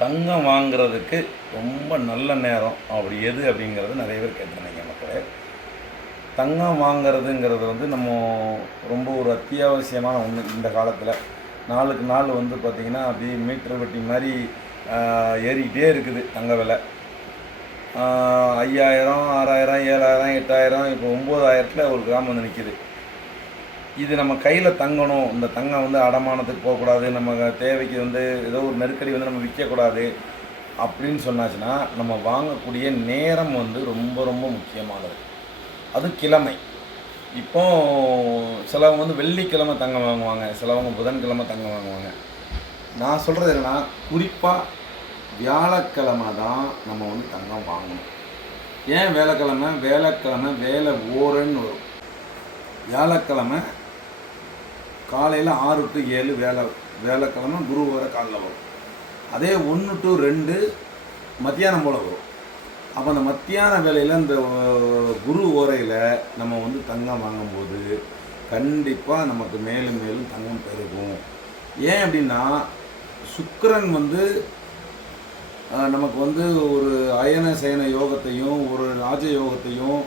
தங்கம் வாங்குறதுக்கு ரொம்ப நல்ல நேரம் அப்படி எது அப்படிங்கிறது நிறைய பேர் கேட்டிருந்தீங்க மக்களே. தங்கம் வாங்கிறதுங்கிறது வந்து நம்ம ரொம்ப ஒரு அத்தியாவசியமான ஒன்று. இந்த காலத்தில் நாளுக்கு நாள் வந்து பார்த்திங்கன்னா அப்படியே மீட்டர் வட்டி மாதிரி ஏறிக்கிட்டே இருக்குது தங்க விலை. 5000, 6000, 7000, 8000, இப்போ 9000 ஒரு கிராம் வந்து நிற்கிது. இது நம்ம கையில் தங்கணும், இந்த தங்கம் வந்து அடமானத்துக்கு போகக்கூடாது, நம்ம தேவைக்கு வந்து ஏதோ ஒரு நெருக்கடி வந்து நம்ம விற்கக்கூடாது அப்படின்னு சொன்னாச்சுன்னா நம்ம வாங்கக்கூடிய நேரம் வந்து ரொம்ப ரொம்ப முக்கியமானது. அது கிழமை. இப்போ சிலவங்க வந்து வெள்ளிக்கிழமை தங்கம் வாங்குவாங்க, சிலவங்க புதன்கிழமை தங்கம் வாங்குவாங்க. நான் சொல்கிறது என்னென்னா, குறிப்பாக வியாழக்கிழமை தான் நம்ம வந்து தங்கம் வாங்கணும். ஏன் வேலைக்கிழமை வேலை ஓரன்னு வரும். வியாழக்கிழமை காலையில் 6 to 7 வேலைக்கிழமை குரு ஓர காலையில் வரும். அதே 1 to 2 மத்தியானம் போல் வரும். அப்போ அந்த மத்தியான வேலையில் இந்த குரு ஓரையில் நம்ம வந்து தங்கம் வாங்கும்போது கண்டிப்பாக நமக்கு மேலும் மேலும் தங்கம் பெருகும். ஏன் அப்படின்னா, சுக்கிரன் வந்து நமக்கு வந்து ஒரு அயன சயன யோகத்தையும் ஒரு ராஜ யோகத்தையும்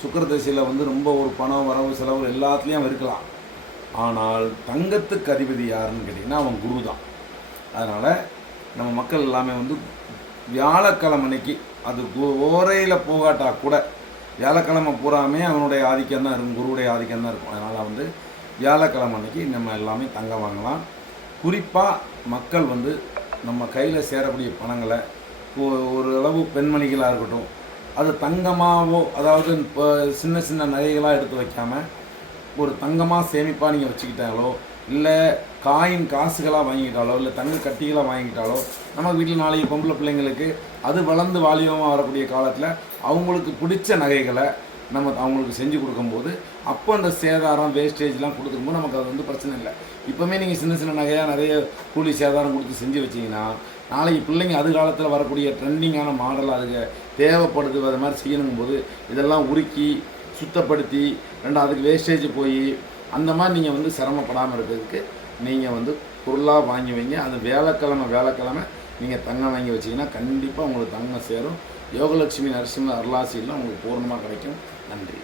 சுக்கிர திசையில் வந்து ரொம்ப ஒரு பணம் வரவு செலவு எல்லாத்துலேயும் இருக்கலாம். ஆனால் தங்கத்துக்கு அதிபதி யாருன்னு கேட்டிங்கன்னா அவன் குரு தான். அதனால் நம்ம மக்கள் எல்லாமே வந்து வியாழக்கிழமைக்கு அது ஓரையில் போகாட்டா கூட வியாழக்கிழமை பூராமே அவனுடைய ஆதிக்கம் தான் இருக்கும், குருவுடைய ஆதிக்கம் தான் இருக்கும். அதனால் வந்து வியாழக்கிழமை அன்னைக்கு நம்ம எல்லாமே தங்கம் வாங்கலாம். குறிப்பாக மக்கள் வந்து நம்ம கையில் சேரக்கூடிய பணங்களை ஒரு அளவு பெண்மணிகளாக இருக்கட்டும், அது தங்கமாகவோ அதாவது இப்போ சின்ன சின்ன நகைகளாக எடுத்து வைக்காமல் ஒரு தங்கமாக சேமிப்பாக நீங்கள் வச்சுக்கிட்டாலோ, இல்லை காசுகளாக வாங்கிக்கிட்டாலோ, இல்லை தங்க கட்டிகளாக வாங்கிக்கிட்டாலோ, நம்ம வீட்டில் நாளைக்கு பொம்பளை பிள்ளைங்களுக்கு அது வளர்ந்து வாலிபமாக வரக்கூடிய காலத்தில் அவங்களுக்கு பிடிச்ச நகைகளை நம்ம அவங்களுக்கு செஞ்சு கொடுக்கும்போது அப்போ அந்த சேதாரம் வேஸ்டேஜ்லாம் கொடுக்கும்போது நமக்கு அது வந்து பிரச்சனை இல்லை. இப்போவுமே நீங்கள் சின்ன சின்ன நகையாக நிறைய கூலி சேதாரம் கொடுத்து செஞ்சு வச்சிங்கன்னா நாளைக்கு பிள்ளைங்க அது காலத்தில் வரக்கூடிய ட்ரெண்டிங்கான மாடல் அதுக்கு தேவைப்படுது, அது மாதிரி செய்யணும் போது இதெல்லாம் உருக்கி சுத்தப்படுத்தி அதுக்கு வேஸ்டேஜ் போய் அந்த மாதிரி நீங்கள் வந்து சிரமப்படாமல் இருக்கிறதுக்கு நீங்கள் வந்து பொருளாக வாங்கி வைங்க. அது வேலைக்கிழமை நீங்கள் தங்கம் வாங்கி வச்சிங்கன்னா கண்டிப்பாக உங்களுக்கு தங்கம் சேரும். யோகலட்சுமி நரசிம்ம அருளாசியெல்லாம் உங்களுக்கு பூர்ணமாக கிடைக்கும். நன்றி.